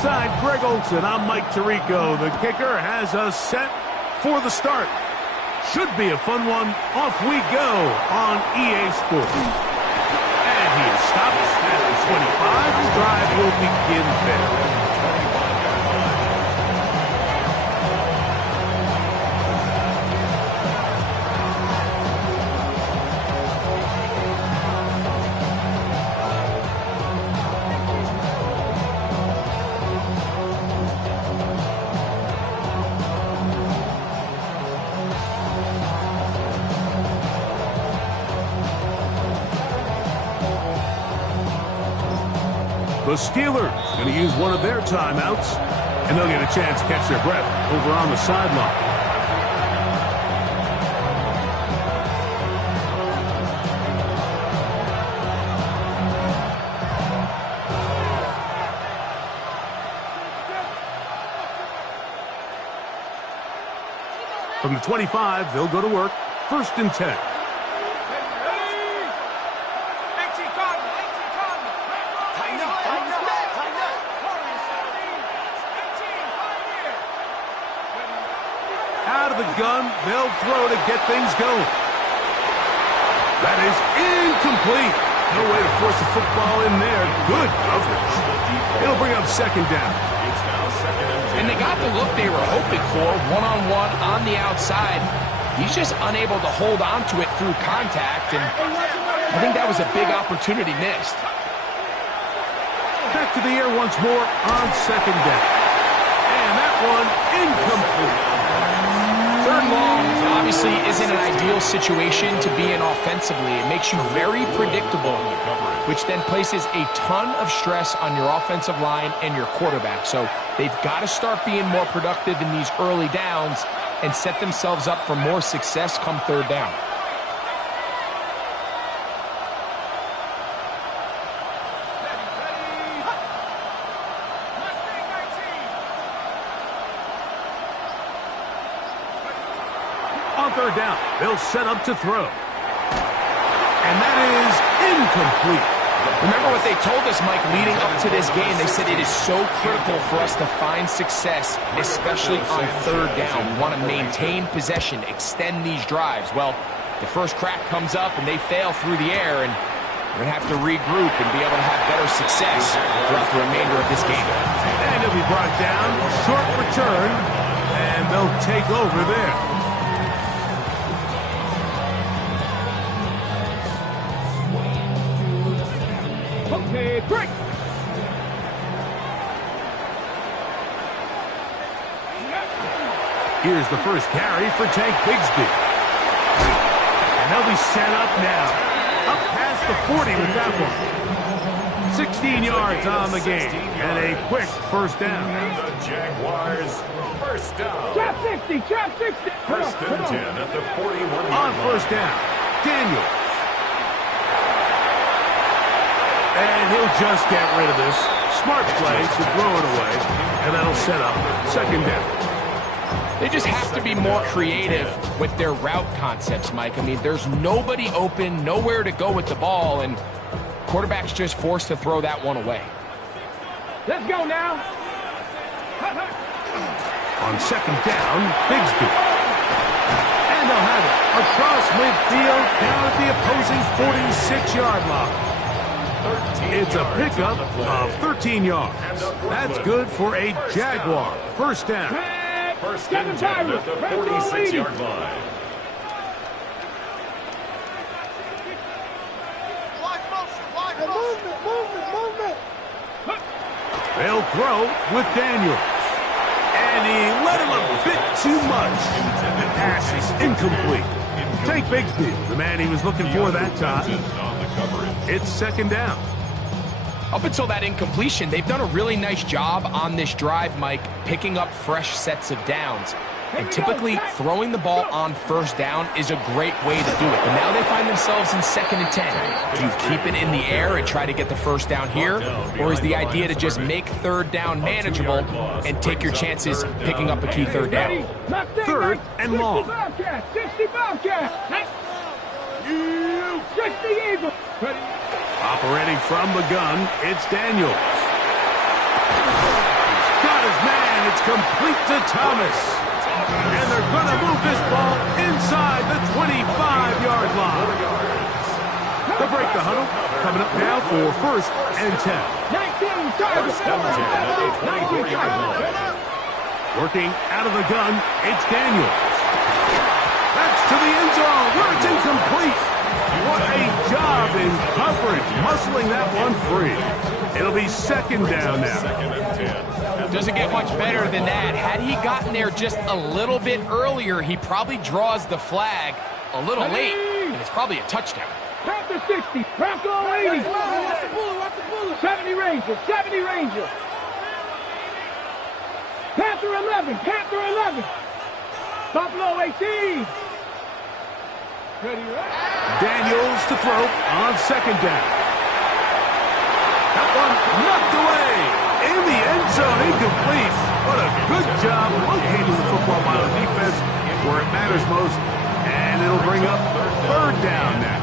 Alongside Greg Olson, I'm Mike Tirico. The kicker has us set for the start. Should be a fun one. Off we go on EA Sports. And he is stopped at the 25. The drive will begin there. The Steelers going to use one of their timeouts, and they'll get a chance to catch their breath over on the sideline. From the 25, they'll go to work. 1st and 10. Out of the gun, they'll throw to get things going. That is incomplete. No way to force the football in there. Good coverage. It'll bring up 2nd down. And they got the look they were hoping for, one-on-one on the outside. He's just unable to hold on to it through contact, and I think that was a big opportunity missed. Back to the air once more on 2nd down. And that one incomplete. 3rd and long obviously isn't an ideal situation to be in offensively. It makes you very predictable, which then places a ton of stress on your offensive line and your quarterback. So they've got to start being more productive in these early downs and set themselves up for more success come 3rd down. On 3rd down, they'll set up to throw. And that is incomplete. Remember what they told us, Mike, leading up to this game. They said it is so critical for us to find success, especially on 3rd down. We want to maintain possession, extend these drives. Well, the first crack comes up and they fail through the air, and we're going to have to regroup and be able to have better success throughout the remainder of this game. And he'll be brought down, short return, and they'll take over there. Okay, break. Here's the first carry for Tank Bigsby. And they'll be set up now. Up past the 40 with that one. 16 yards on the game. And a quick 1st down. And the Jaguars, 1st down. Trap 60, trap 60. 1st and 10 at the 41. On 1st down, Daniels. And he'll just get rid of this. Smart play to throw it away. And that'll set up 2nd down. They just have to be more creative with their route concepts, Mike. I mean, there's nobody open, nowhere to go with the ball, and quarterback's just forced to throw that one away. Let's go now. On 2nd down, Bigsby. And they'll have it across midfield down at the opposing 46-yard line. It's a pickup of 13 yards. That's good for a Jaguar. 1st down. 1st and 10 at the 46-yard line. Movement. They'll throw with Daniels. And he let him a bit too much. The pass is incomplete. Tank Bigsby, the man he was looking for that time. It's 2nd down. Up until that incompletion, they've done a really nice job on this drive, Mike, picking up fresh sets of downs. And typically, throwing the ball on 1st down is a great way to do it. But now they find themselves in 2nd and 10. Do you keep it in the air and try to get the 1st down here? Or is the idea to just make 3rd down manageable and take your chances picking up a key 3rd down? 3rd and long. 60 Bobcat. 60 Eagle. Operating from the gun, it's Daniels. It's complete to Thomas. And they're going to move this ball inside the 25-yard line. They'll break the huddle. Coming up now for first and 10. 19 targets. 24-yard line. Working out of the gun, it's Daniels. That's to the end zone where it's incomplete. What a job in coverage, muscling that one free. It'll be second down now. Doesn't get much better than that. Had he gotten there just a little bit earlier, he probably draws the flag a little late, and it's probably a touchdown. Panther 60, Bronco 80. 70 Ranger, 70 Ranger. Panther 11, Panther 11. Buffalo 18. Ready, right? Daniels to throw on second down. That one knocked away in the end zone, incomplete. What a good job locating the football by the defense where it matters most. And it'll bring up third down now.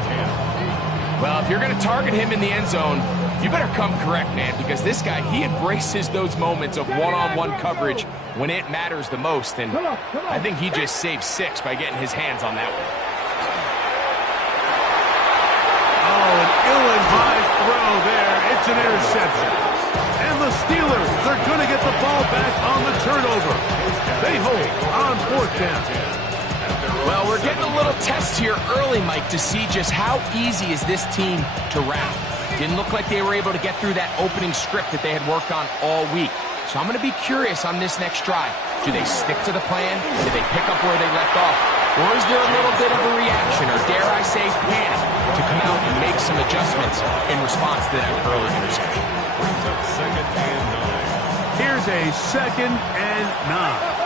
Well, if you're going to target him in the end zone, you better come correct, man, because this guy, he embraces those moments of one-on-one coverage when it matters the most, and I think he just saved 6 by getting his hands on that one. Oh, an ill-advised throw there. It's an interception. And the Steelers are going to get the ball back on the turnover. They hold on fourth down. Well, we're getting a little test here early, Mike, to see just how easy is this team to rout. Didn't look like they were able to get through that opening script that they had worked on all week. So I'm going to be curious on this next drive. Do they stick to the plan? Do they pick up where they left off? Or is there a little bit of a reaction, or dare I say panic, to come out and make some adjustments in response to that early interception? Here's a 2nd and 9.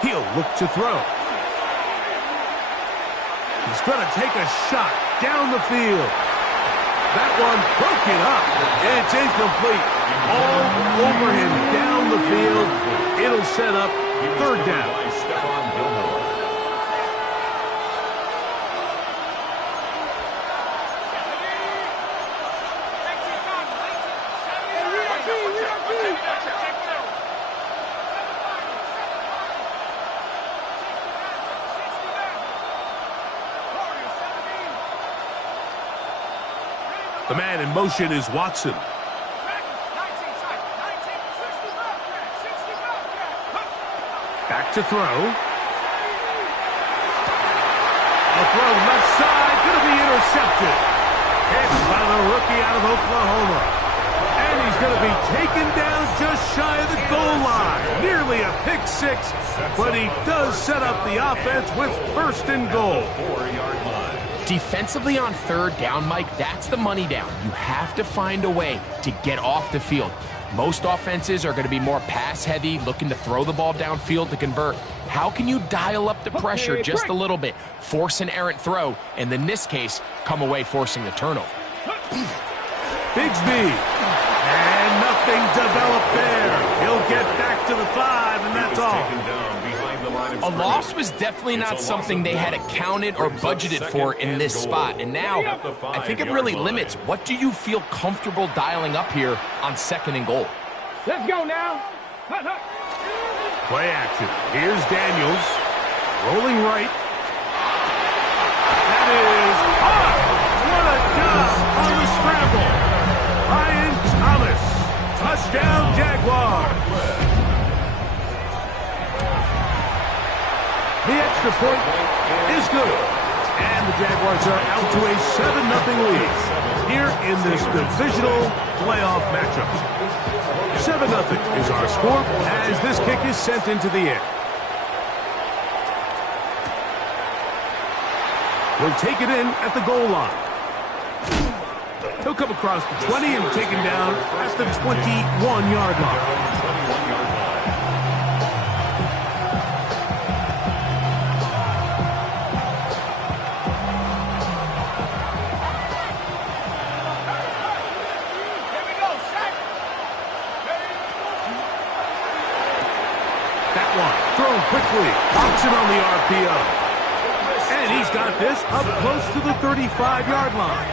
He'll look to throw. He's going to take a shot down the field. That one broken up. It's incomplete. All over him down the field. It'll set up third down. The man in motion is Watson. Back to throw. A throw left side, going to be intercepted. It's by the rookie out of Oklahoma. And he's going to be taken down just shy of the goal line. Nearly a pick 6, but he does set up the offense with first and goal. Defensively on third down, Mike, that's the money down. You have to find a way to get off the field. Most offenses are going to be more pass-heavy, looking to throw the ball downfield to convert. How can you dial up the pressure just a little bit, force an errant throw, and in this case, come away forcing the turnover? Bigsby. And nothing developed there. He'll get back to the 5, and that's all. A loss was definitely not something they had accounted or budgeted for in this spot. And now, I think it really limits what do you feel comfortable dialing up here on 2nd and goal. Let's go now. Play action. Here's Daniels. Rolling right. That is hot. What a job on the scramble. Ryan Thomas. Touchdown, Jaguars. The extra point is good. And the Jaguars are out to a 7-0 lead here in this divisional playoff matchup. 7-0 is our score as this kick is sent into the air. He'll take it in at the goal line. He'll come across the 20 and taken down at the 21-yard line. thrown quickly. Option on the RPO. And he's got this up close to the 35-yard line.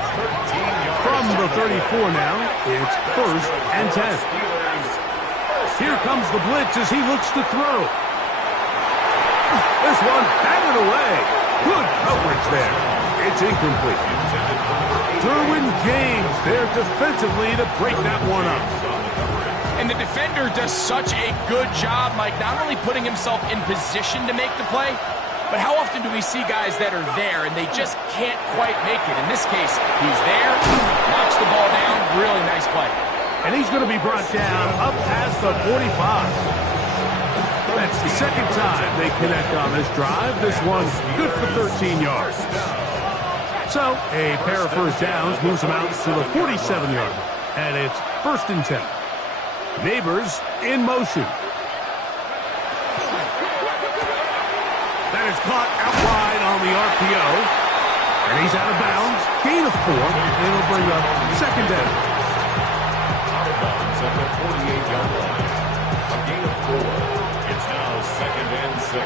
From the 34 now, it's 1st and 10. Here comes the blitz as he looks to throw. This one batted away. Good coverage there. It's incomplete. Derwin James there defensively to break that one up. And the defender does such a good job, Mike, not only putting himself in position to make the play, but how often do we see guys that are there and they just can't quite make it? In this case, he's there, knocks the ball down, really nice play. And he's going to be brought down up past the 45. That's the second time they connect on this drive. This one's good for 13 yards. So a pair of first downs moves them out to the 47-yard. And it's 1st and 10. Neighbors in motion. That is caught out wide on the RPO. And he's out of bounds. Gain of 4. And it'll bring up 2nd down. Out of bounds at the 48-yard line. A gain of 4. It's now 2nd and 6.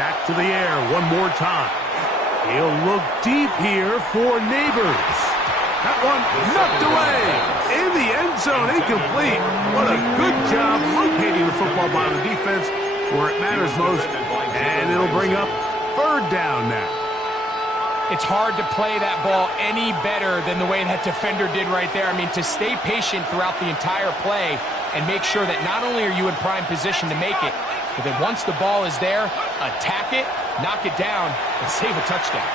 Back to the air one more time. He'll look deep here for Neighbors. That one knocked away. In the end zone, incomplete. What a good job locating the football by the defense where it matters most. And it'll bring up 3rd down now. It's hard to play that ball any better than the way that defender did right there. I mean, to stay patient throughout the entire play and make sure that not only are you in prime position to make it, but then once the ball is there, attack it, knock it down, and save a touchdown.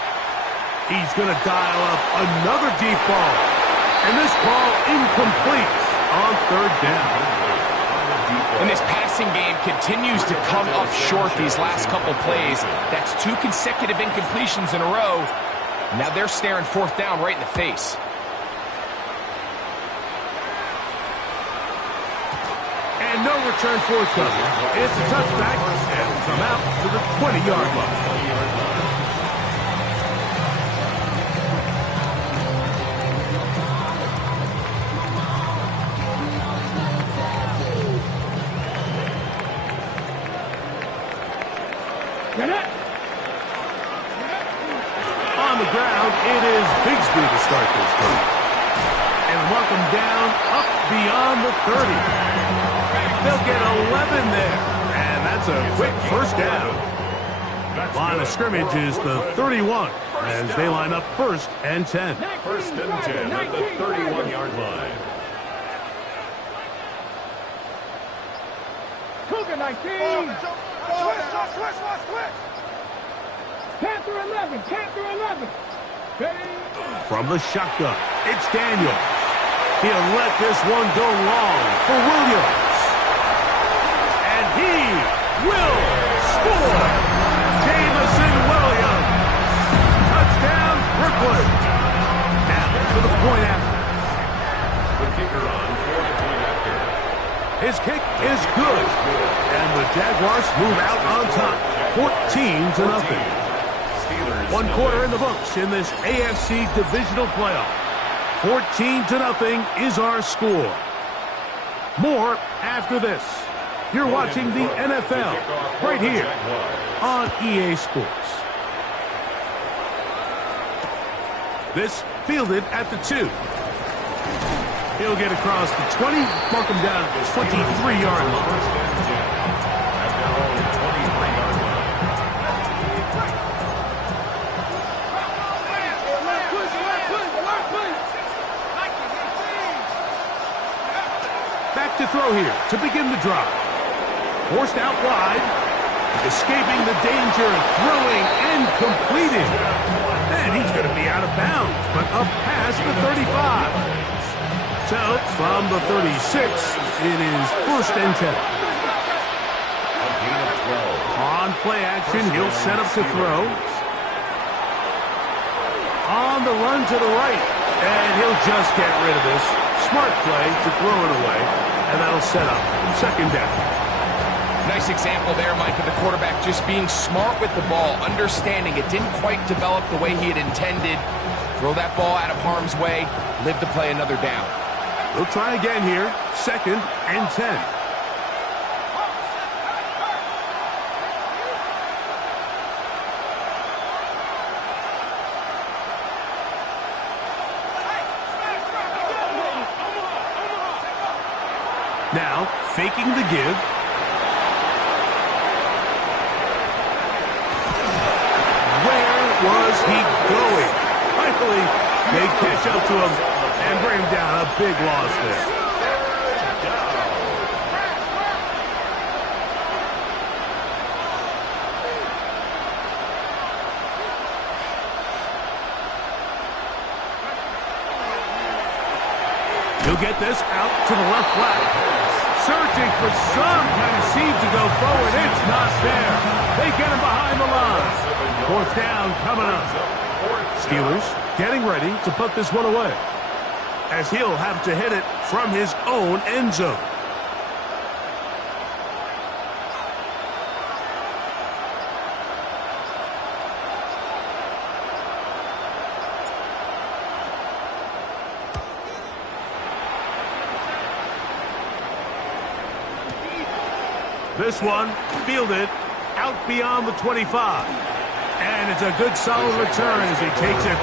He's going to dial up another deep ball. And this ball incomplete on 3rd down. And this passing game continues to come up short these last couple plays. That's 2 consecutive incompletions in a row. Now they're staring 4th down right in the face. And no return forthcoming. It's a touchback, and will come out to the 20-yard line. On the ground, it is Bigsby to start this game. And mark him down up beyond the 30. They'll get 11 there, and that's a quick 1st down. Line of scrimmage is the 31 as they line up 1st and 10. 1st and 10 at the 31-yard line. Cougar 19. Panther 11. Panther 11. Ready? From the shotgun, it's Daniels. He'll let this one go long for Williams. And he will score. Jamison Williams. Touchdown, Brooklyn. Now for the point after. The kicker on for the point after. His kick is good. And the Jaguars move out on top, 14-0. 1 quarter in the books in this AFC divisional playoff. 14-0 is our score. More after this. You're watching the NFL right here on EA Sports. This fielded at the 2. He'll get across the 20, mark him down at the 23-yard line. Back to throw here to begin the drive. Forced out wide, escaping the danger, throwing and completing. And he's going to be out of bounds, but up past the 35. So from the 36, it is 1st and 10. On play action, he'll set up to throw. On the run to the right, and he'll just get rid of this. Smart play to throw it away, and that'll set up 2nd down. Nice example there, Mike, of the quarterback just being smart with the ball, understanding it didn't quite develop the way he had intended. Throw that ball out of harm's way, live to play another down. We'll try again here. 2nd and 10. Now, faking the give. Where was he going? Finally, they catch up to him and bring him down. A big loss there. He'll get this out to the left flat. Searching for some kind of seed to go forward. It's not there. They get him behind the line. 4th down coming up. Steelers getting ready to put this one away, as he'll have to hit it from his own end zone. This one fielded out beyond the 25. And it's a good solid return as he takes it.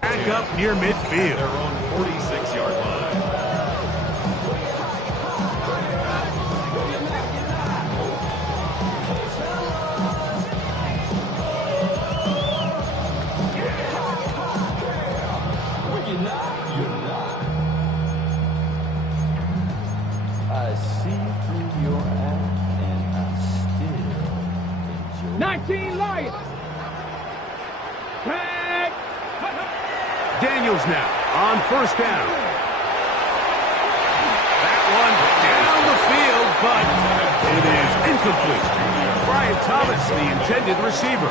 Back up near midfield. Their own 46-yard line. I see through your eyes and I still enjoy. 19 Lions. Tag. Daniels now on 1st down. That one down the field, but it is incomplete. Brian Thomas, the intended receiver.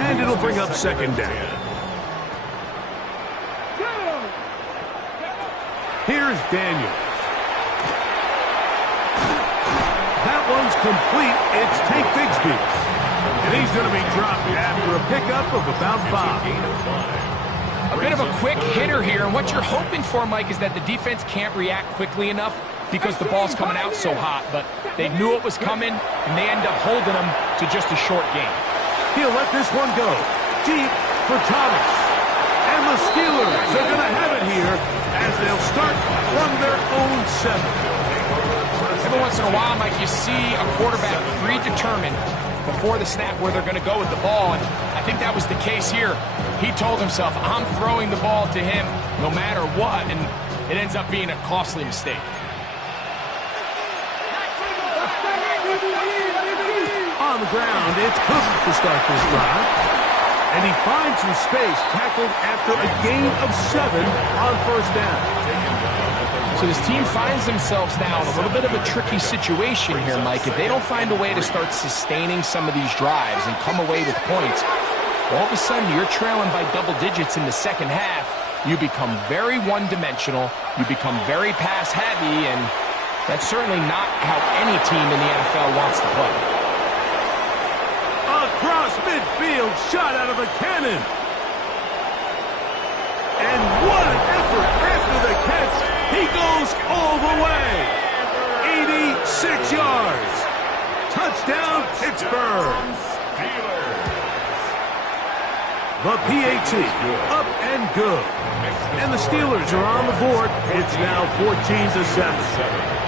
And it'll bring up 2nd down. Here's Daniels. That one's complete. It's Tank Bigsby. And he's going to be dropped after a pickup of about 5. A bit of a quick hitter here, and what you're hoping for, Mike, is that the defense can't react quickly enough because the ball's coming out so hot, but they knew it was coming, and they end up holding them to just a short game. He'll let this one go deep for Thomas. And the Steelers are going to have it here as they'll start from their own 7. Every once in a while, Mike, you see a quarterback predetermined before the snap where they're going to go with the ball, and I think that was the case here. He told himself, I'm throwing the ball to him no matter what, and it ends up being a costly mistake. On the ground, it's Cook to start this drive. And he finds some space, tackled after a gain of 7 on first down. So this team finds themselves now in a little bit of a tricky situation here, Mike. If they don't find a way to start sustaining some of these drives and come away with points, all of a sudden you're trailing by double digits in the second half. You become very one-dimensional. You become very pass-heavy, and that's certainly not how any team in the NFL wants to play. Across midfield, shot out of a cannon. And what an effort after the catch. He goes all the way. 86 yards. Touchdown, Pittsburgh. The PAT, up and good. And the Steelers are on the board. It's now 14-7.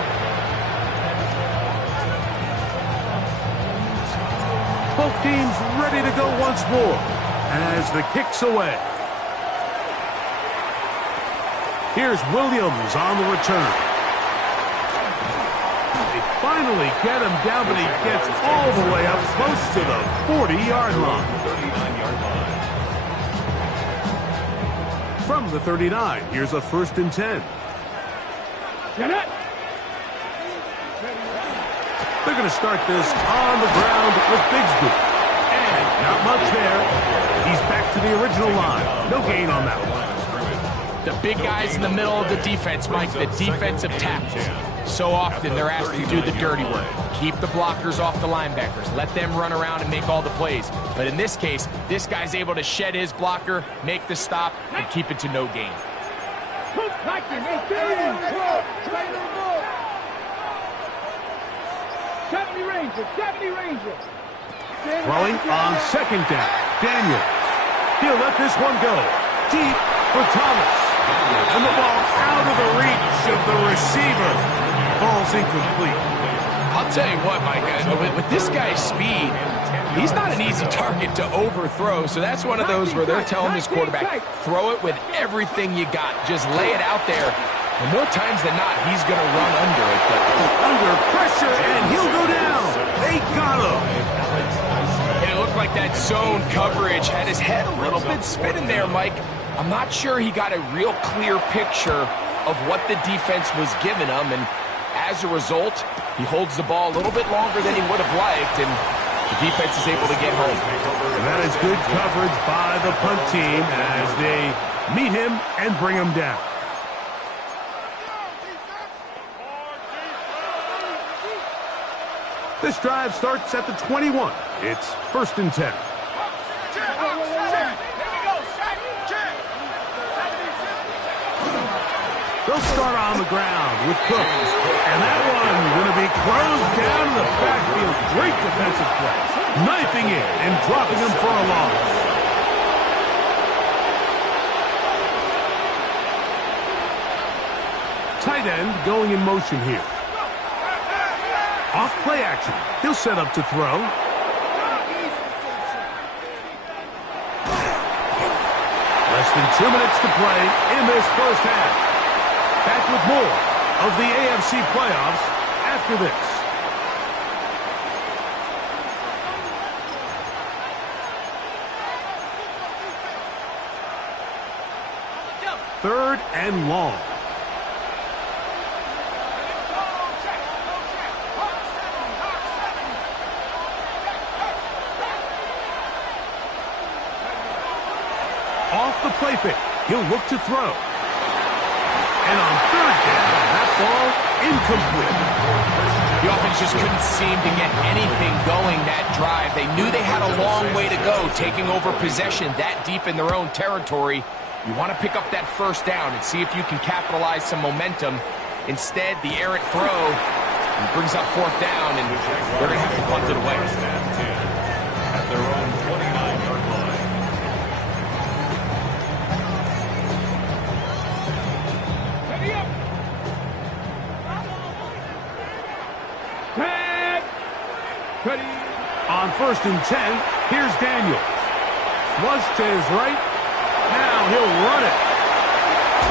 Both teams ready to go once more as the kick's away. Here's Williams on the return. They finally get him down, but he gets all the way up close to the 40-yard line. 39 From the 39, here's a 1st and 10. They're going to start this on the ground with Bigsby. And not much there. He's back to the original line. No gain on that one. The big guys in the middle of the defense, Mike, the defensive tackles. So often they're asked to do the dirty work. Keep the blockers off the linebackers. Let them run around and make all the plays. But in this case, this guy's able to shed his blocker, make the stop, and keep it to no gain. 70 Ranger. Throwing on 2nd down. Daniel. He'll let this one go. Deep for Thomas. And the ball out of the reach of the receiver. Falls incomplete. I'll tell you what, Mike, with this guy's speed, he's not an easy target to overthrow. So that's one of those where they're telling this quarterback, throw it with everything you got. Just lay it out there. And more times than not, he's going to run under it. But under pressure, and he'll go down. They got him. And it looked like that zone coverage had his head a little bit spinning there, Mike. I'm not sure he got a real clear picture of what the defense was giving him. And as a result, he holds the ball a little bit longer than he would have liked. And the defense is able to get home. And that is good coverage by the punt team as they meet him and bring him down. This drive starts at the 21. It's 1st and 10. They'll start on the ground with Cook. And that one going to be closed down in the backfield. Great defensive play. Knifing in and dropping him for a loss. Tight end going in motion here. Off play action. He'll set up to throw. Less than 2 minutes to play in this first half. Back with more of the AFC playoffs after this. Third and long. Off the play fake. He'll look to throw. And on 3rd down, that ball incomplete. The offense just couldn't seem to get anything going that drive. They knew they had a long way to go, taking over possession that deep in their own territory. You want to pick up that 1st down and see if you can capitalize some momentum. Instead, the errant throw brings up 4th down, and they're going to have to punt it away. At their own 29-yard line. Ready. On 1st and 10, here's Daniels. Flush to his right. Now he'll run it.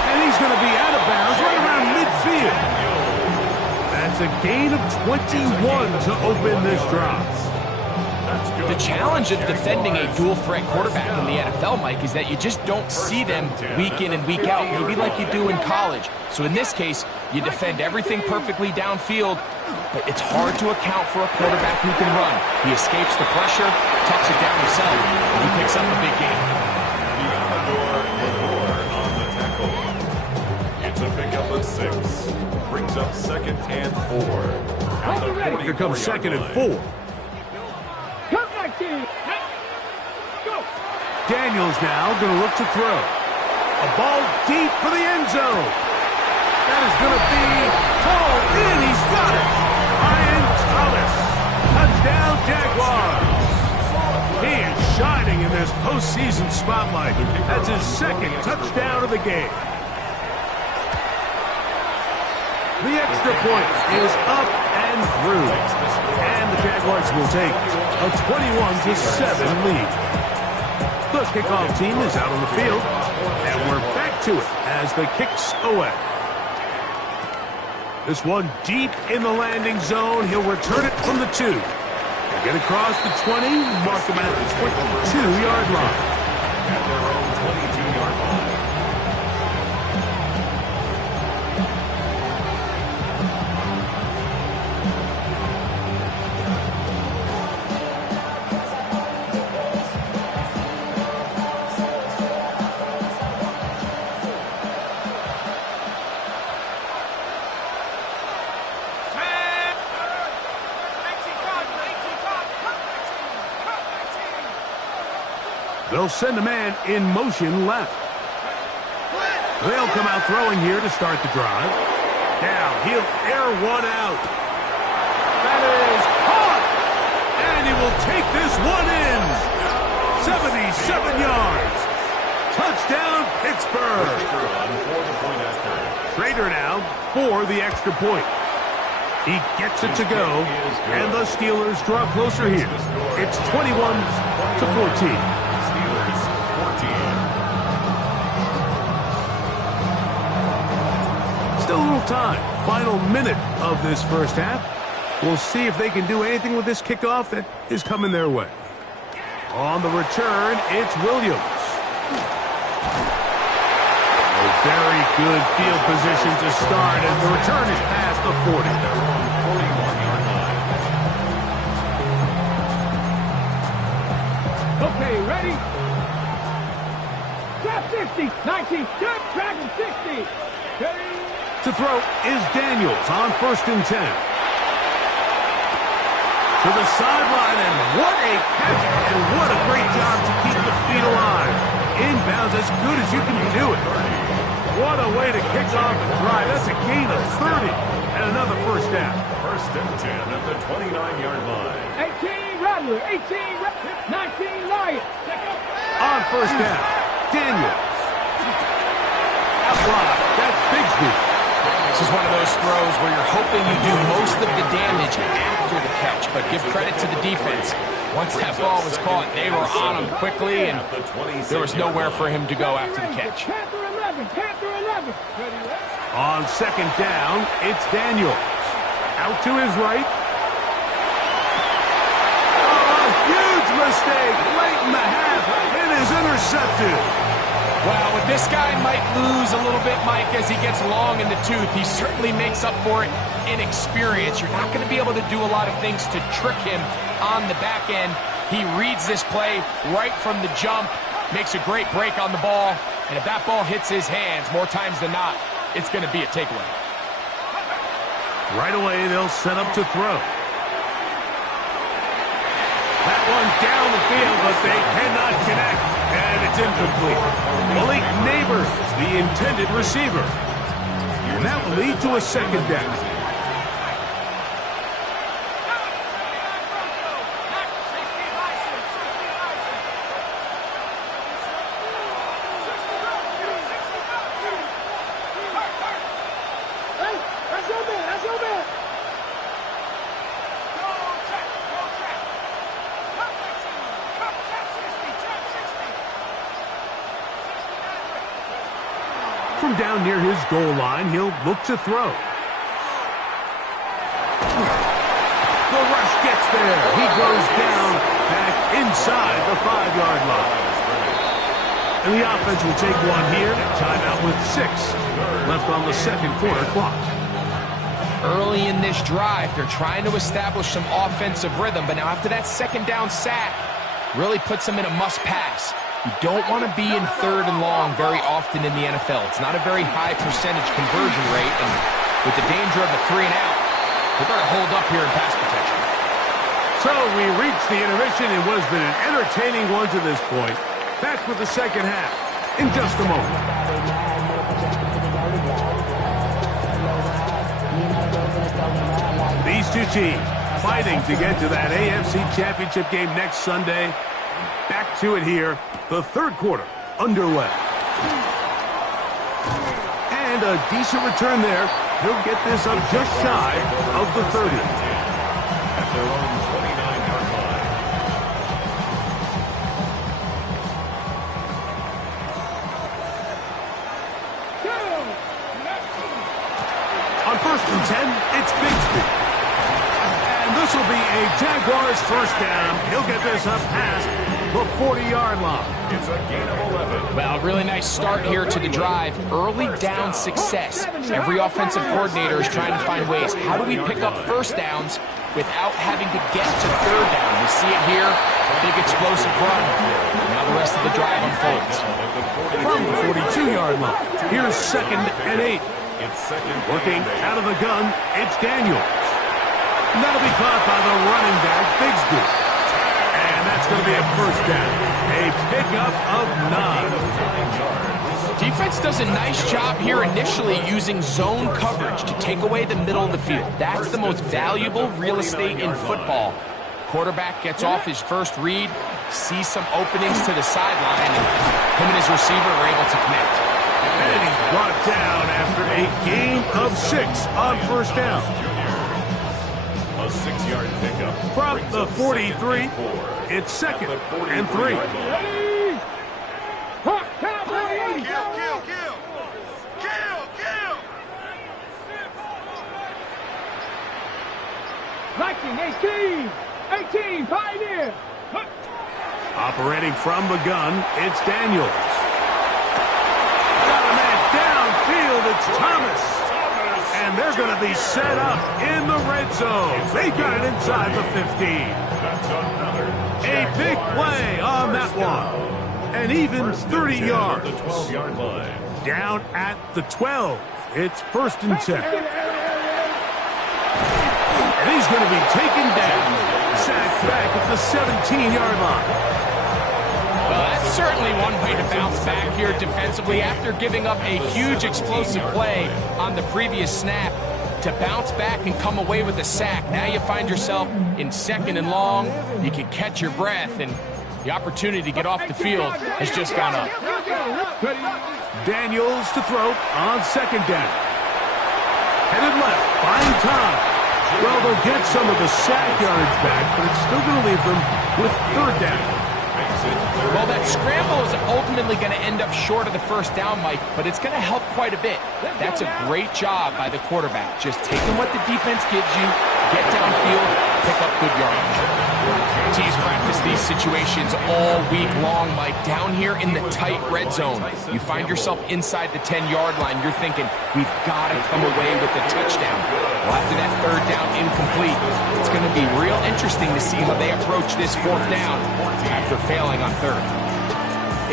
And he's going to be out of bounds right around midfield. That's a gain of 21 to open this drive. The challenge of defending a dual-threat quarterback in the NFL, Mike, is that you just don't see them week in and week out, maybe like you do in college. So in this case, you defend everything perfectly downfield, but it's hard to account for a quarterback who can run. He escapes the pressure, tucks it down himself, and he picks up a big gain. On the tackle. It's a pickup of 6. Brings up 2nd and 4. Here comes 2nd and 4. Come back, team. Go. Daniels now going to look to throw. A ball deep for the end zone. That is going to be called in. He's got it. Ryan Thomas. Touchdown, Jaguars. He is shining in this postseason spotlight. That's his 2nd touchdown of the game. The extra point is up and through. And the Jaguars will take a 21-7 lead. The kickoff team is out on the field. And we're back to it as the kick's away. This one deep in the landing zone. He'll return it from the 2. They get across the 20, mark him at the 22-yard line. At their own 22-yard line. They'll send a man in motion left. They'll come out throwing here to start the drive. Now he'll air one out. That is caught! And he will take this one in. 77 yards. Touchdown, Pittsburgh. Trader now for the extra point. He gets it to go, and the Steelers draw closer here. It's 21-14. Still a little time. Final minute of this first half. We'll see if they can do anything with this kickoff that is coming their way. On the return, it's Williams. A very good field position to start as the return is past the 40. 41-yard line. Okay, ready? Grab 60, 19, good, dragon 60. Ready? To throw is Daniels on 1st and 10. To the sideline, and what a catch, and what a great job to keep the feet alive. Inbounds as good as you can do it. What a way to kick off the drive. That's a gain of 30 and another first down. 1st and 10 at the 29-yard line. 18 Rattler, 18 19 Lion. On 1st down, Daniels. Out wide, that's Bigsby. This is one of those throws where you're hoping you do most of the damage after the catch, but give credit to the defense. Once that ball was caught, they were on him quickly, and there was nowhere for him to go after the catch. Panther 11, Panther 11. On 2nd down, it's Daniels. Out to his right. Oh, a huge mistake late in the half. It is intercepted. Well, with this guy might lose a little bit, Mike, as he gets long in the tooth. He certainly makes up for it in experience. You're not going to be able to do a lot of things to trick him on the back end. He reads this play right from the jump, makes a great break on the ball, and if that ball hits his hands more times than not, it's going to be a takeaway. Right away, they'll set up to throw. That one down the field, but they cannot connect. And it's incomplete. Malik Neighbors, the intended receiver. And that will lead to a 2nd down. From down near his goal line, he'll look to throw. The rush gets there. He goes down back inside the 5-yard line. And the offense will take one here. Timeout with 6 left on the second quarter clock. Early in this drive, they're trying to establish some offensive rhythm, but now after that second down sack, really puts them in a must-pass. You don't want to be in 3rd and long very often in the NFL. It's not a very high percentage conversion rate, and with the danger of a 3-and-out, they better hold up here in pass protection. So we reached the intermission in what has been an entertaining one to this point. Back with the second half in just a moment. These two teams fighting to get to that AFC Championship game next Sunday. Back to it here, the third quarter underway. And a decent return there. He'll get this up just shy of the 30. At their own 29-yard line. On 1st and 10, it's Bigsby. And this will be a Jaguars first down. He'll get this up past the 40-yard line. It's a gain of 11. Well, really nice start here to the drive. Early down success. Every offensive coordinator is trying to find ways. How do we pick up first downs without having to get to 3rd down? We see it here. Big explosive run. Now the rest of the drive unfolds. From the 42-yard line, here's 2nd and 8. It's second. Working out of the gun, it's Daniels. And that'll be caught by the running back, Bigsby. And that's going to be a first down. A pickup of 9. Defense does a nice job here initially using zone coverage to take away the middle of the field. That's the most valuable real estate in football. Quarterback gets off his first read, sees some openings to the sideline, and him and his receiver are able to connect. And he's brought down after a gain of 6 on first down. A 6-yard pickup. From the 43, it's 2nd and 3. Liking 18, Pioneer. Operating from the gun, it's Daniels. Got a man downfield, it's Thomas. And they're going to be set up in the red zone. They got it inside the 15. That's another. A big play on that one. And even 30 yards. The 12-yard line. Down at the 12. It's 1st and 10. And he's going to be taken down. Sacked back at the 17-yard line. Well, that's certainly one way to bounce back here defensively after giving up a huge explosive play on the previous snap. To bounce back and come away with a sack. Now you find yourself in 2nd and long. You can catch your breath, and the opportunity to get off the field has just gone up. Daniels to throw on 2nd down. Headed left, buying time. Well, they'll get some of the sack yards back, but it's still going to leave them with 3rd down. Well, that scramble is ultimately going to end up short of the first down, Mike, but it's going to help quite a bit. That's a great job by the quarterback. Just taking what the defense gives you, get downfield, pick up good yardage. Teams practice these situations all week long, Mike. Down here in the tight red zone, you find yourself inside the 10-yard line. You're thinking, we've got to come away with a touchdown. Well, after that 3rd down incomplete, it's going to be real interesting to see how they approach this 4th down after failing on 3rd.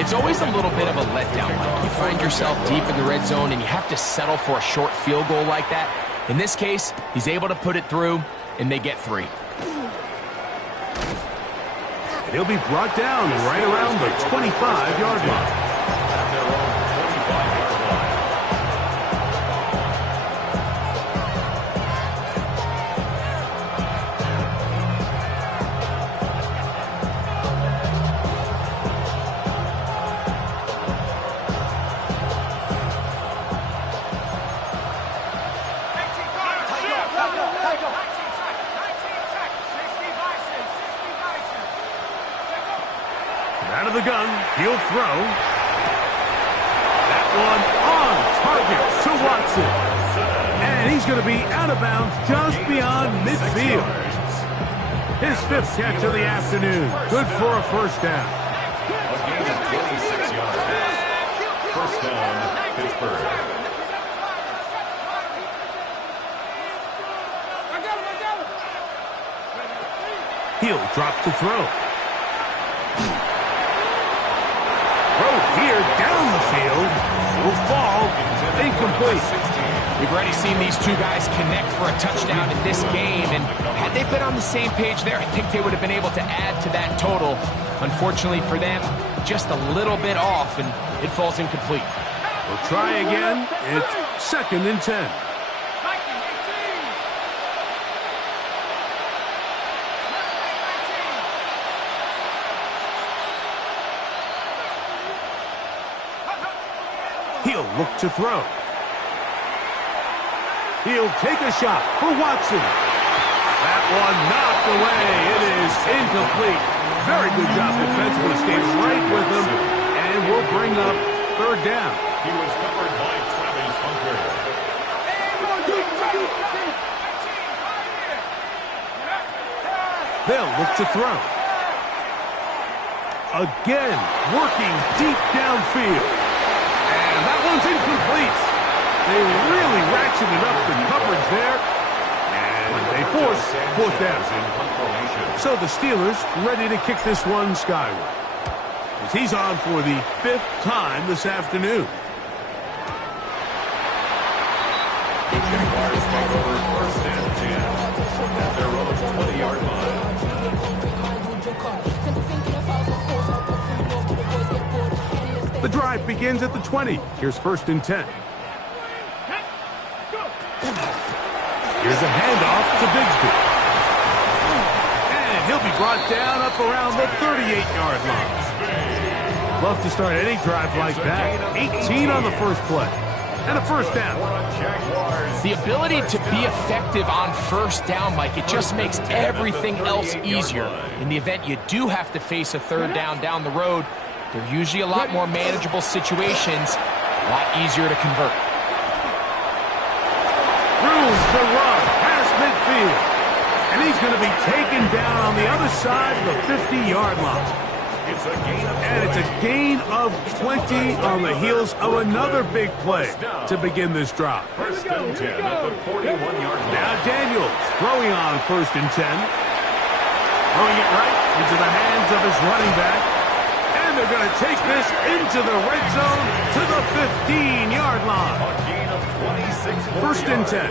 It's always a little bit of a letdown, Mike. You find yourself deep in the red zone and you have to settle for a short field goal like that. In this case, he's able to put it through, and they get 3. He'll be brought down right around the 25-yard line. At their own 25-yard line. Out of the gun, he'll throw. That one on target to Watson. And he's going to be out of bounds just beyond midfield. His 5th catch of the afternoon. Good for a first down. A gain of 26 yards. First down, Pittsburgh. He'll drop to throw. Throw here down the field. Will fall. Incomplete. We've already seen these two guys connect for a touchdown in this game, and had they been on the same page there, I think they would have been able to add to that total. Unfortunately for them, just a little bit off, and it falls incomplete. We'll try again. It's 2nd and 10. He'll look to throw. He'll take a shot for Watson. That one knocked away. It is incomplete. Very good job defensively. Stayed right with him. And we'll bring up 3rd down. He was covered by Travis Hunter. They'll look to throw. Again, working deep downfield. And that one's incomplete. They really ratcheted up the coverage there. And they force 4th down. So the Steelers ready to kick this one skyward. As he's on for the 5th time this afternoon. The Jaguars take over 1st and 10 at their own 20-yard line. The drive begins at the 20. Here's 1st and 10. Here's a handoff to Bigsby. And he'll be brought down up around the 38-yard line. Love to start any drive like that. 18 on the first play. And a first down. The ability to be effective on first down, Mike, it just makes everything else easier. In the event you do have to face a 3rd down the road, they're usually a lot more manageable situations, a lot easier to convert. Room to run past midfield. And he's going to be taken down on the other side of the 50-yard line. And it's a gain of 20 on the heels of another big play to begin this drive. 1st and 10 at the 41-yard line. Now Daniels throwing on 1st and 10. Throwing it right into the hands of his running back. And they're going to take this into the red zone to the 15-yard line. A gain of 26. 1st and 10.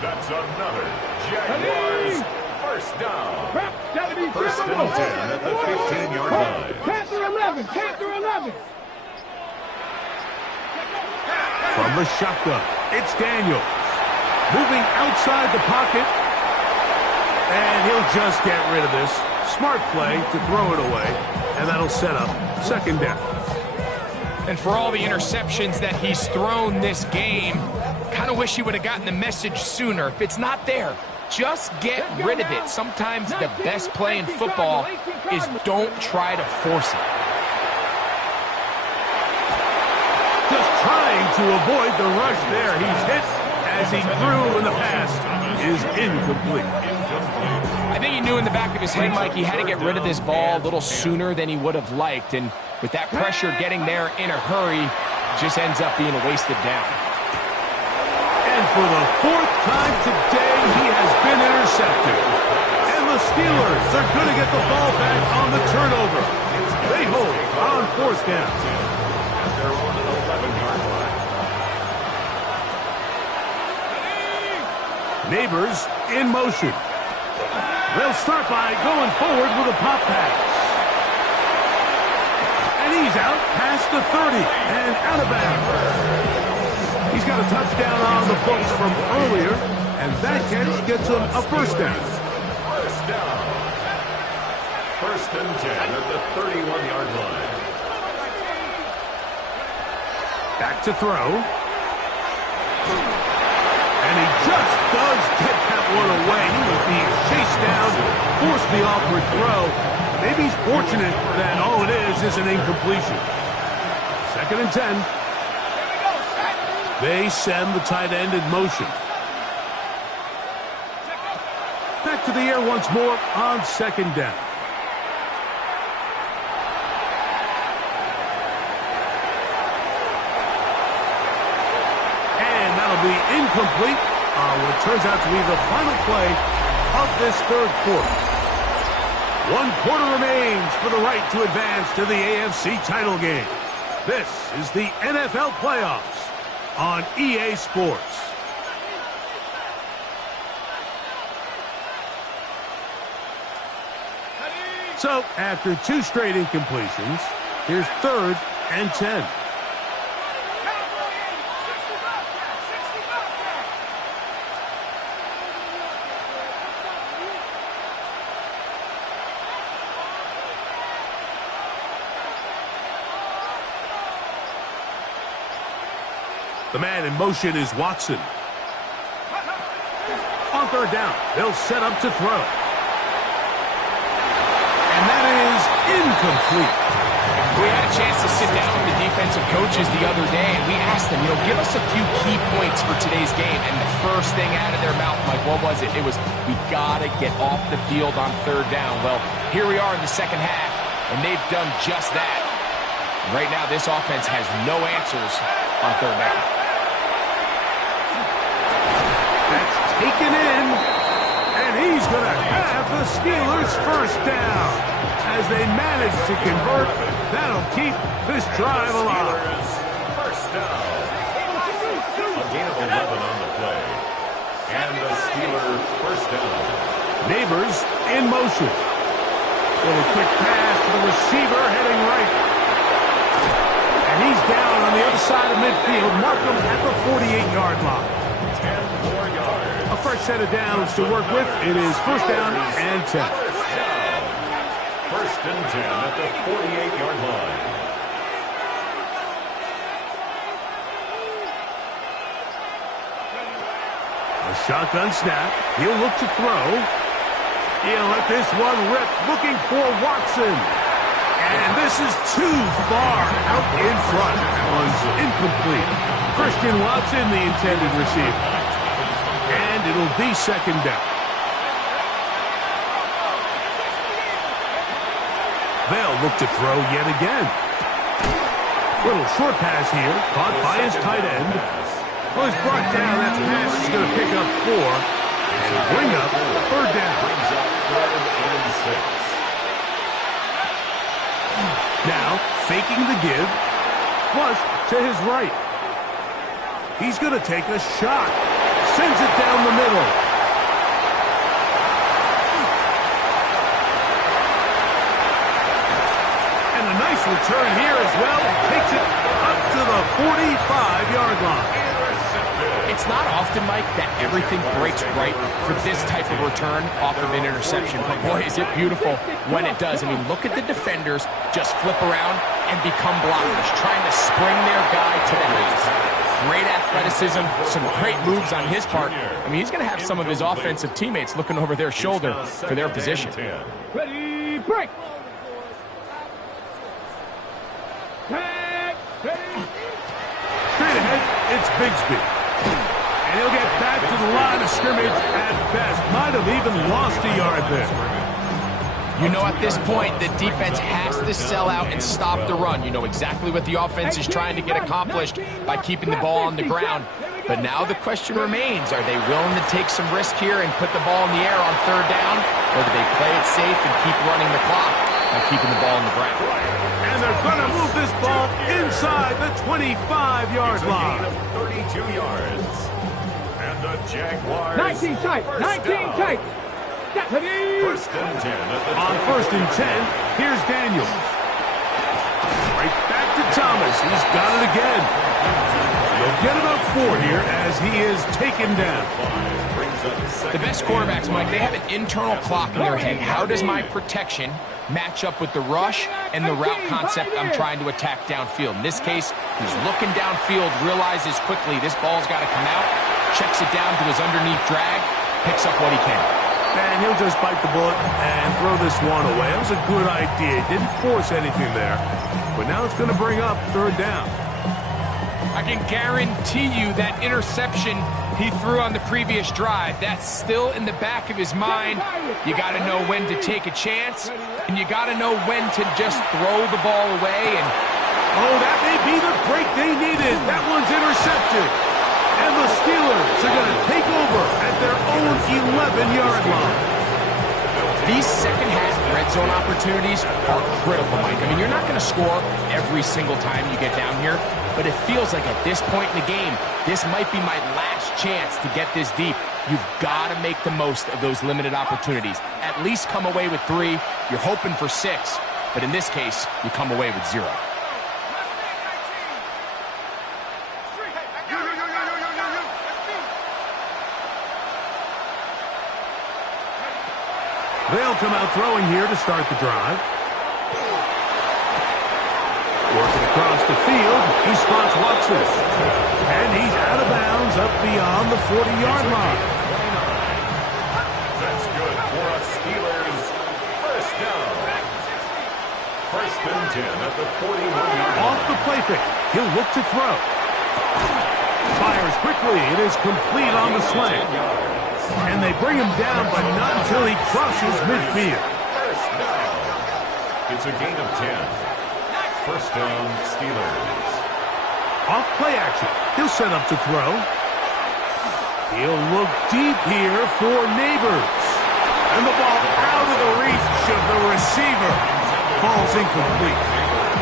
That's another Jaguars first down. 1st and 10 at the 15-yard line. Panther 11, Panther 11. From the shotgun, it's Daniels. Moving outside the pocket. And he'll just get rid of this. Smart play to throw it away. And that'll set up 2nd down. And for all the interceptions that he's thrown this game, kind of wish he would have gotten the message sooner. If it's not there, just get rid of it. Sometimes the best play in football is don't try to force it. Just trying to avoid the rush there. He's hit as he threw in the past. Is incomplete. I think he knew in the back of his head, Mike, he had to get rid of this ball a little sooner than he would have liked. And with that pressure getting there in a hurry, just ends up being a wasted down. And for the 4th time today, he has been intercepted. And the Steelers are going to get the ball back on the turnover. They hold on 4th down. They're on the 11-yard line. Neighbors in motion. They'll start by going forward with a pop pass. And he's out past the 30 and out of bounds. He's got a touchdown on the books from earlier, and that catch gets him a first down. First down. 1st and 10 at the 31-yard line. Back to throw. And he just does get that one away. He was being chased down, forced the awkward throw. Maybe he's fortunate that all it is an incompletion. 2nd and 10. They send the tight end in motion. Back to the air once more on second down. And that'll be incomplete on what turns out to be the final play of this third quarter. 1 quarter remains for the right to advance to the AFC title game. This is the NFL playoffs on EA Sports. So, after 2 straight incompletions, here's 3rd and 10. The man in motion is Watson. On 3rd down, they'll set up to throw. And that is incomplete. We had a chance to sit down with the defensive coaches the other day, and we asked them, give us a few key points for today's game. And the first thing out of their mouth, Mike, what was it? It was, we got to get off the field on 3rd down. Well, here we are in the second half, and they've done just that. Right now, this offense has no answers on 3rd down. That's taken in, and he's going to have the Steelers' first down. As they manage to convert, that'll keep this drive alive. First down. A gain of 11 on the play. And the Steelers' first down. Neighbors in motion. Little quick pass to the receiver heading right. And he's down on the other side of midfield. Mark him at the 48-yard line. 10 more yards. A fresh set of downs to work with. It is first down and 10. First and 10 at the 48-yard line. A shotgun snap. He'll look to throw. He'll let this one rip, looking for Watson. And this is too far out in front. That one's incomplete. Christian Watson, the intended receiver. And it'll be second down. They'll look to throw yet again. Little short pass here, caught by his tight end. Well, he's brought down. That pass is going to pick up 4 and bring up 3rd down. Now, faking the give, flush to his right. He's going to take a shot. Sends it down the middle. Nice return here as well. Takes it up to the 45-yard line. It's not often, Mike, that everything breaks right for this type of return off of an interception. But boy, is it beautiful when it does. I mean, look at the defenders just flip around and become blockers, trying to spring their guy to the house. Great athleticism, some great moves on his part. I mean, he's going to have some of his offensive teammates looking over their shoulder for their position. Ready, break. Straight ahead, it's Bigsby. And he'll get back to the line of scrimmage at best. Might have even lost a yard there. At this point, the defense has to sell out and stop the run. You know exactly what the offense is trying to get accomplished by keeping the ball on the ground. But now the question remains, are they willing to take some risk here and put the ball in the air on 3rd down? Or do they play it safe and keep running the clock by keeping the ball on the ground? And they're going to move this ball inside the 25-yard line. 32 yards. And the Jaguars. 19 tight. 19 tight. First and 10 at the on 1st and 10, here's Daniels. Right back to Thomas. He's got it again. He'll get about 4 here as he is taken down. The best quarterbacks, Mike, they have an internal clock in their head. How does my protection match up with the rush and the route concept I'm trying to attack downfield? In this case, he's looking downfield, realizes quickly this ball's got to come out, checks it down to his underneath drag, picks up what he can. And he'll just bite the bullet and throw this one away. That was a good idea. Didn't force anything there. But now it's going to bring up 3rd down. I can guarantee you that interception he threw on the previous drive, that's still in the back of his mind. You got to know when to take a chance, and you got to know when to just throw the ball away. And oh, that may be the break they needed. That one's intercepted. And the Steelers are going to take over at their own 11-yard line. These second-half red zone opportunities are critical, Mike. I mean, you're not going to score every single time you get down here, but it feels like at this point in the game, this might be my last chance to get this deep. You've got to make the most of those limited opportunities. At least come away with 3. You're hoping for 6, but in this case, you come away with 0. They'll come out throwing here to start the drive. Working across the field, he spots Watson. And he's out of bounds up beyond the 40-yard line. That's good for a Steelers first down. First and 10 at the 41-yard line. Off the play fake, he'll look to throw. Fires quickly, it is complete on the slant. And they bring him down, but not until he crosses midfield. First down. It's a gain of 10. First down, Steelers. Off play action. He'll set up to throw. He'll look deep here for Neighbors. And the ball out of the reach of the receiver. Falls incomplete.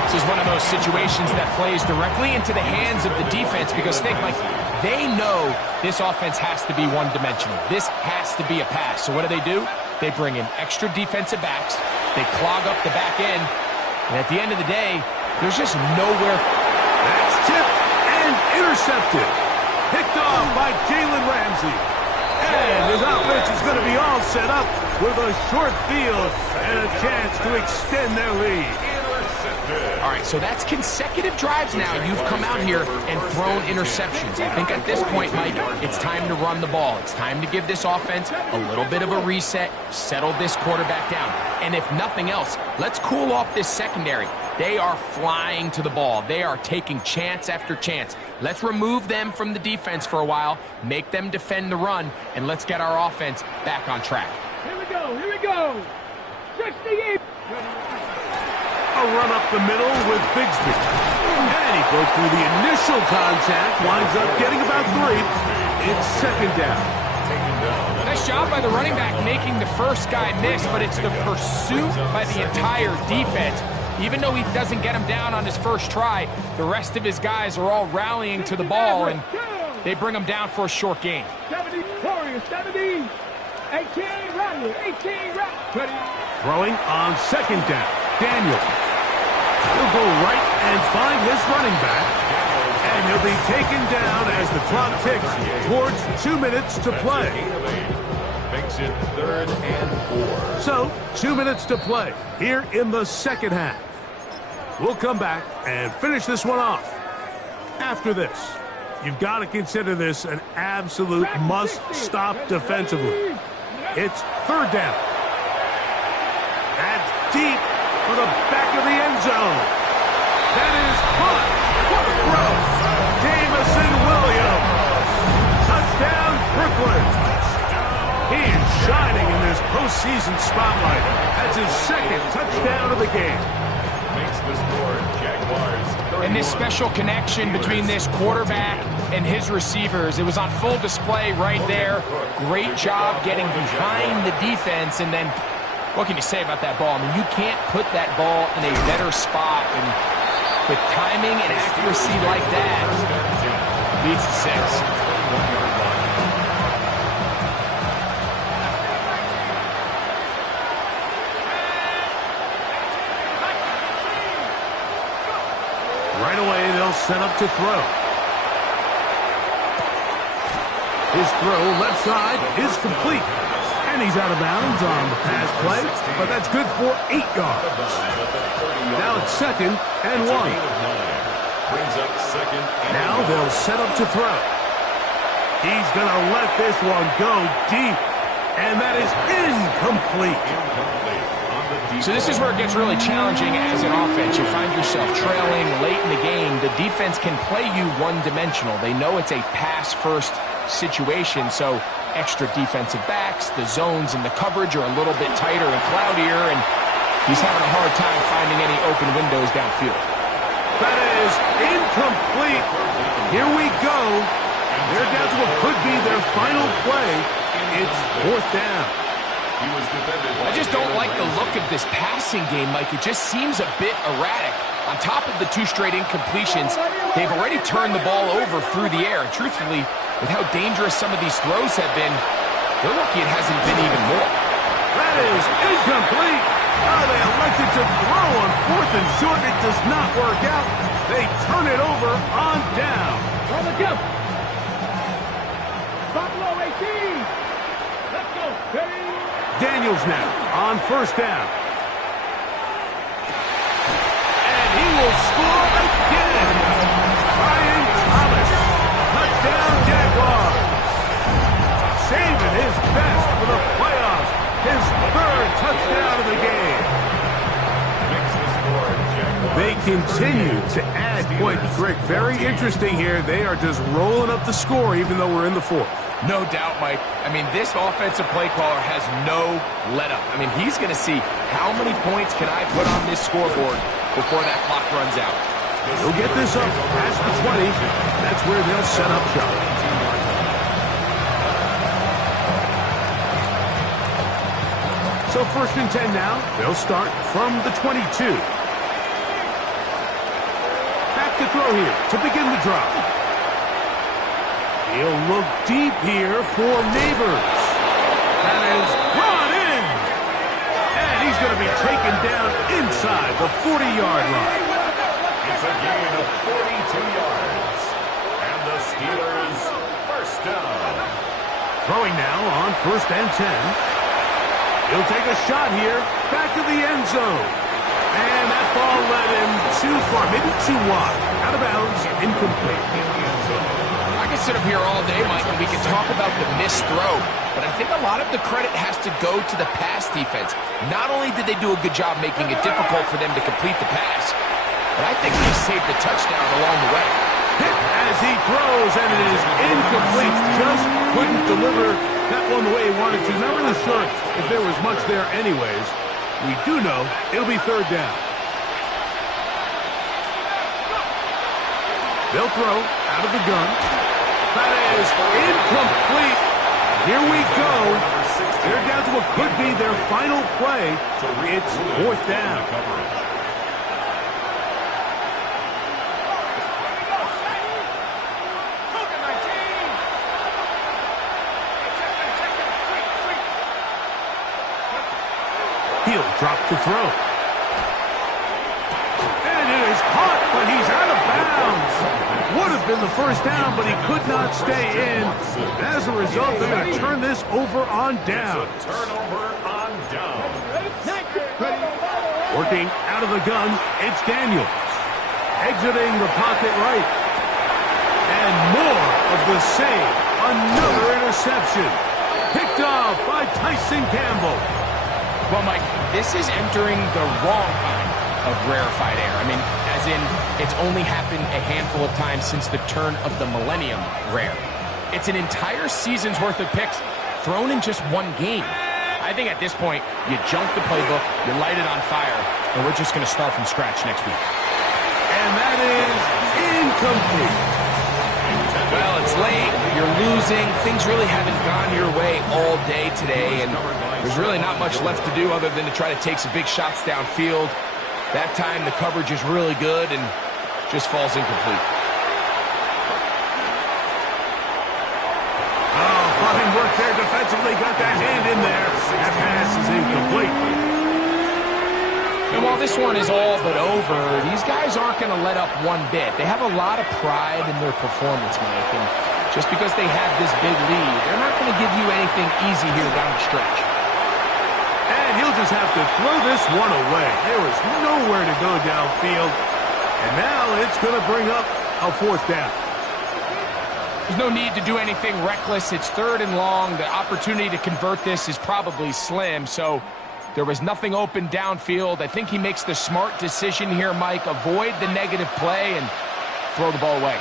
This is one of those situations that plays directly into the hands of the defense because think, like, they know this offense has to be one-dimensional. This has to be a pass. So what do? They bring in extra defensive backs. They clog up the back end. And at the end of the day, there's just nowhere. That's tipped and intercepted. Picked off by Jalen Ramsey. And his offense is going to be all set up with a short field and a chance to extend their lead. All right, so that's consecutive drives now. You've come out here and thrown interceptions. I think at this point, Mike, it's time to run the ball. It's time to give this offense a little bit of a reset, settle this quarterback down. And if nothing else, let's cool off this secondary. They are flying to the ball. They are taking chance after chance. Let's remove them from the defense for a while, make them defend the run, and let's get our offense back on track. Here we go, here we go. 68. A run up the middle with Bigsby. And he broke through the initial contact, winds up getting about 3. It's second down. Nice job by the running back making the first guy miss, but it's the pursuit by the entire defense. Even though he doesn't get him down on his first try, the rest of his guys are all rallying to the ball, and they bring him down for a short gain. 70, Warriors, 70. 18, Riley, 18, Riley. Throwing on second down. Daniel. He'll go right and find his running back. And he'll be taken down as the clock ticks towards 2 minutes to play. Makes it 3rd and 4. So, 2 minutes to play here in the second half. We'll come back and finish this one off. After this, you've got to consider this an absolute must-stop defensively. It's 3rd down. That's deep for the back of the end zone. That is caught. What a throw. Jamison Williams. Touchdown, Brooklyn. He is shining in this postseason spotlight. That's his second touchdown of the game. Makes the score, Jaguars. And this special connection between this quarterback and his receivers, it was on full display right there. Great job getting behind the defense, and then what can you say about that ball? I mean, you can't put that ball in a better spot, and with timing and accuracy like that, leads to 6. Right away, they'll set up to throw. His throw left side is complete. And he's out of bounds on the pass play, but that's good for 8 yards. Now it's 2nd and 1. Now they'll set up to throw. He's going to let this one go deep, and that is incomplete. So this is where it gets really challenging as an offense. You find yourself trailing late in the game. The defense can play you one-dimensional. They know it's a pass-first situation, so extra defensive backs, the zones and the coverage are a little bit tighter and cloudier, and he's having a hard time finding any open windows downfield. That is incomplete. Here we go. They're down to what could be their final play. It's fourth down. I just don't like the look of this passing game, Mike. It just seems a bit erratic. On top of the 2 straight incompletions, they've already turned the ball over through the air. And truthfully, with how dangerous some of these throws have been, they're lucky it hasn't been even more. That is incomplete. Oh, they elected to throw on fourth and short. It does not work out. They turn it over on down. On the jump. Buffalo 18. Let's go. Ready? Daniels now on first down. And he will score again. Brian Thomas. Touchdown Jaguars. Saving his best for the playoffs. His 3rd touchdown of the game. They continue to add points. Rick, very interesting here. They are just rolling up the score even though we're in the 4th. No doubt, Mike. I mean, this offensive play caller has no let-up. I mean, he's going to see how many points can I put on this scoreboard before that clock runs out. He'll get this up past the 20. That's where they'll set up shop. So 1st and 10 now. They'll start from the 22. Back to throw here to begin the drive. He'll look deep here for Neighbors. That is brought in. And he's going to be taken down inside the 40-yard line. It's a gain of 42 yards. And the Steelers first down. Throwing now on 1st and 10. He'll take a shot here. Back to the end zone. And that ball led him too far, maybe too wide. Out of bounds, incomplete. I can sit up here all day, Mike, and we can talk about the missed throw, but I think a lot of the credit has to go to the pass defense. Not only did they do a good job making it difficult for them to complete the pass, but I think they saved the touchdown along the way. Hit as he throws, and it is incomplete. Just couldn't deliver that one the way he wanted to. Not really sure if there was much there anyways. We do know it'll be 3rd down. They'll throw out of the gun. That is incomplete. Here we go. They're down to what could be their final play. It's 4th down. He'll drop the throw. And it is caught, but he's out of bounds. Would have been the 1st down, but he could not stay in. As a result, they're going to turn this over on down. Turnover on down. Working out of the gun, it's Daniels. Exiting the pocket right. And more of the same. Another interception. Picked off by Tyson Campbell. Well, Mike, this is entering the wrong kind of rarefied air. I mean, as in, it's only happened a handful of times since the turn of the millennium rare. It's an entire season's worth of picks thrown in just one game. I think at this point, you junk the playbook, you light it on fire, and we're just going to start from scratch next week. And that is incomplete. Well, it's late, you're losing, things really haven't gone your way all day today, and there's really not much left to do other than to try to take some big shots downfield. That time, the coverage is really good and just falls incomplete. Oh, fine work there defensively. Got that hand in there. That pass is incomplete. And while this one is all but over, these guys aren't going to let up one bit. They have a lot of pride in their performance, Mike. And just because they have this big lead, they're not going to give you anything easy here down the stretch. And he'll just have to throw this one away. There was nowhere to go downfield. And now it's going to bring up a 4th down. There's no need to do anything reckless. It's 3rd and long. The opportunity to convert this is probably slim. So There was nothing open downfield. I think he makes the smart decision here, Mike. Avoid the negative play and throw the ball away.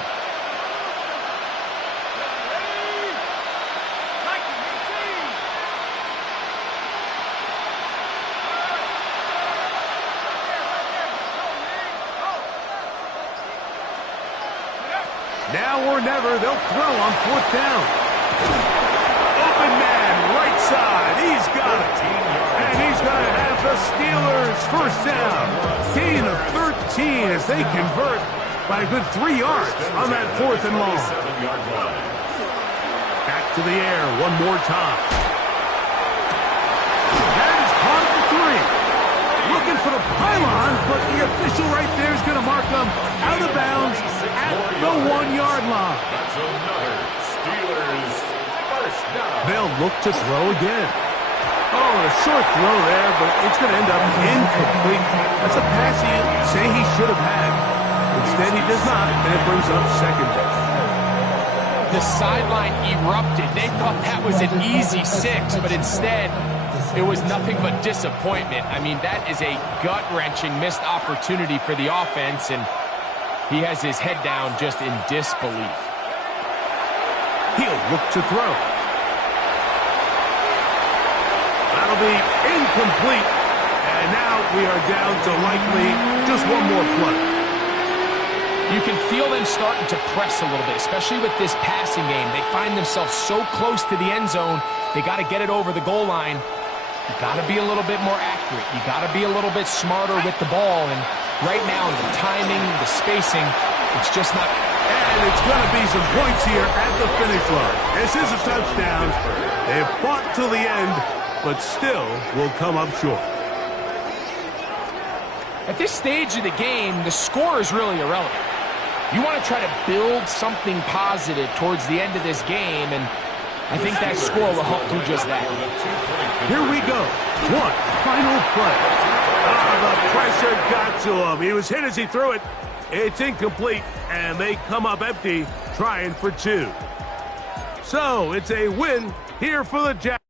Now or never, they'll throw on 4th down. Open man, right side. He's got it. And he's going to have the Steelers 1st down. Gain of 13 as they convert by a good 3 yards on that 4th and long. Back to the air one more time. That is caught at the 3. Looking for the pylon, but the official right there is going to mark them out of bounds at the 1-yard line. That's another Steelers 1st down. They'll look to throw again. Oh, a short throw there, but it's going to end up incomplete. That's a pass you say he should have had. Instead, he does not, and it brings up 2nd down. The sideline erupted. They thought that was an easy 6, but instead, it was nothing but disappointment. I mean, that is a gut-wrenching missed opportunity for the offense, and he has his head down just in disbelief. He'll look to throw. That'll be incomplete. And now we are down to likely just one more play. You can feel them starting to press a little bit, especially with this passing game. They find themselves so close to the end zone, they got to get it over the goal line. You got to be a little bit more accurate. You got to be a little bit smarter with the ball. And right now, the timing, the spacing, it's just not. And it's going to be some points here at the finish line. This is a touchdown. They've fought till the end, but still will come up short. At this stage of the game, the score is really irrelevant. You want to try to build something positive towards the end of this game, and I think that score will help do just that. Here we go. One final play. The pressure got to him. He was hit as he threw it. It's incomplete, and they come up empty, trying for 2. So it's a win here for the Jags.